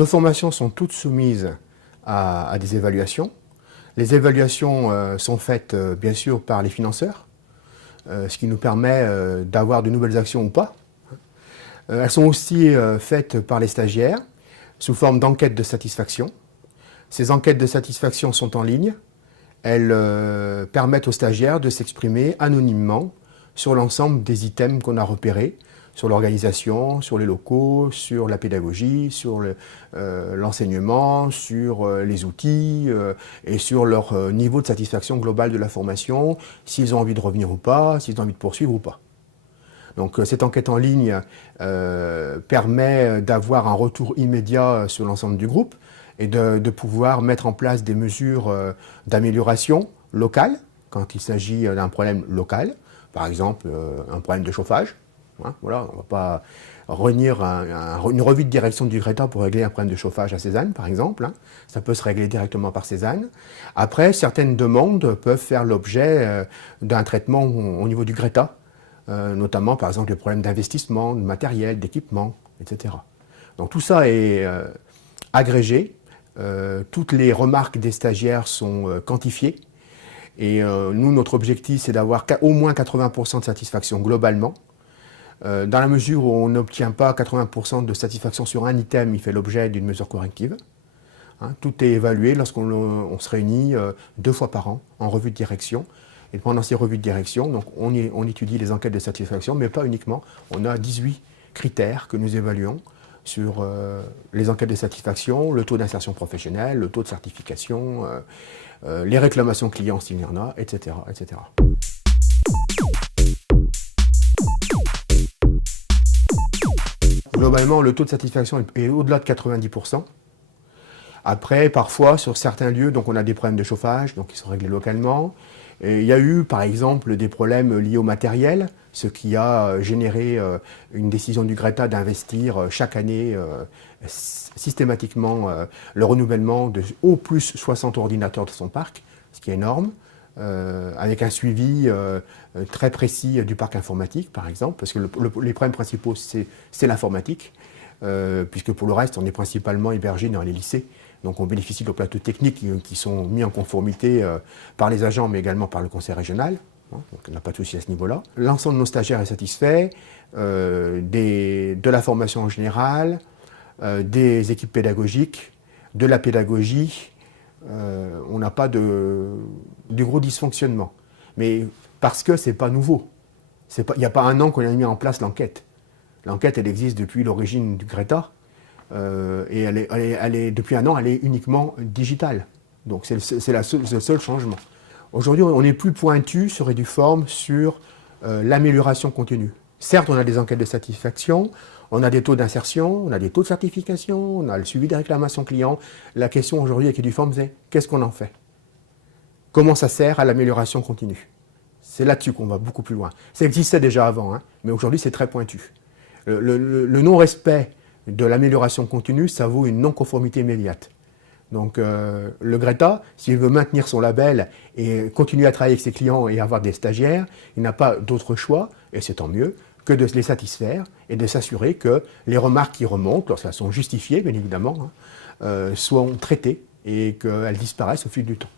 Nos formations sont toutes soumises à des évaluations. Les évaluations sont faites bien sûr par les financeurs, ce qui nous permet d'avoir de nouvelles actions ou pas. Elles sont aussi faites par les stagiaires sous forme d'enquêtes de satisfaction. Ces enquêtes de satisfaction sont en ligne. Elles permettent aux stagiaires de s'exprimer anonymement sur l'ensemble des items qu'on a repérés, sur l'organisation, sur les locaux, sur la pédagogie, sur l'enseignement, sur les outils et sur leur niveau de satisfaction globale de la formation, s'ils ont envie de revenir ou pas, s'ils ont envie de poursuivre ou pas. Donc cette enquête en ligne permet d'avoir un retour immédiat sur l'ensemble du groupe et de pouvoir mettre en place des mesures d'amélioration locale quand il s'agit d'un problème local, par exemple un problème de chauffage. Hein, voilà, on ne va pas réunir une revue de direction du GRETA pour régler un problème de chauffage à Cézanne, par exemple. Hein. Ça peut se régler directement par Cézanne. Après, certaines demandes peuvent faire l'objet d'un traitement au niveau du GRETA, notamment par exemple les problèmes d'investissement, de matériel, d'équipement, etc. Donc tout ça est agrégé. Toutes les remarques des stagiaires sont quantifiées. Et nous, notre objectif, c'est d'avoir au moins 80% de satisfaction globalement. Dans la mesure où on n'obtient pas 80% de satisfaction sur un item, il fait l'objet d'une mesure corrective. Hein, tout est évalué lorsqu'on se réunit 2 fois par an en revue de direction. Et pendant ces revues de direction, donc on étudie les enquêtes de satisfaction, mais pas uniquement. On a 18 critères que nous évaluons sur les enquêtes de satisfaction, le taux d'insertion professionnelle, le taux de certification, les réclamations clients s'il y en a, etc., etc. Globalement, le taux de satisfaction est au-delà de 90%. Après, parfois, sur certains lieux, donc on a des problèmes de chauffage, donc ils sont réglés localement. Et il y a eu, par exemple, des problèmes liés au matériel, ce qui a généré une décision du GRETA d'investir chaque année systématiquement le renouvellement de au plus 60 ordinateurs de son parc, ce qui est énorme. Avec un suivi très précis du parc informatique, par exemple, parce que les problèmes principaux, c'est l'informatique, puisque pour le reste, on est principalement hébergé dans les lycées. Donc on bénéficie de plateaux techniques qui sont mis en conformité par les agents, mais également par le conseil régional. Donc on n'a pas de souci à ce niveau-là. L'ensemble de nos stagiaires est satisfait, de la formation en général, des équipes pédagogiques, de la pédagogie. On n'a pas de gros dysfonctionnements. Mais parce que ce n'est pas nouveau. Il n'y a pas un an qu'on a mis en place l'enquête. L'enquête, elle existe depuis l'origine du GRETA. Et depuis un an, elle est uniquement digitale. Donc c'est le seul changement. Aujourd'hui, on n'est plus pointu sur Eduform sur l'amélioration continue. Certes, on a des enquêtes de satisfaction, on a des taux d'insertion, on a des taux de certification, on a le suivi des réclamations clients. La question aujourd'hui avec Eduform, c'est qu'est-ce qu'on en fait? Comment ça sert à l'amélioration continue? C'est là-dessus qu'on va beaucoup plus loin. Ça existait déjà avant, hein, mais aujourd'hui, c'est très pointu. Le non-respect de l'amélioration continue, ça vaut une non-conformité immédiate. Donc le GRETA, s'il veut maintenir son label et continuer à travailler avec ses clients et avoir des stagiaires, il n'a pas d'autre choix, et c'est tant mieux, que de les satisfaire et de s'assurer que les remarques qui remontent, lorsqu'elles sont justifiées, bien évidemment, hein, soient traitées et qu'elles disparaissent au fil du temps.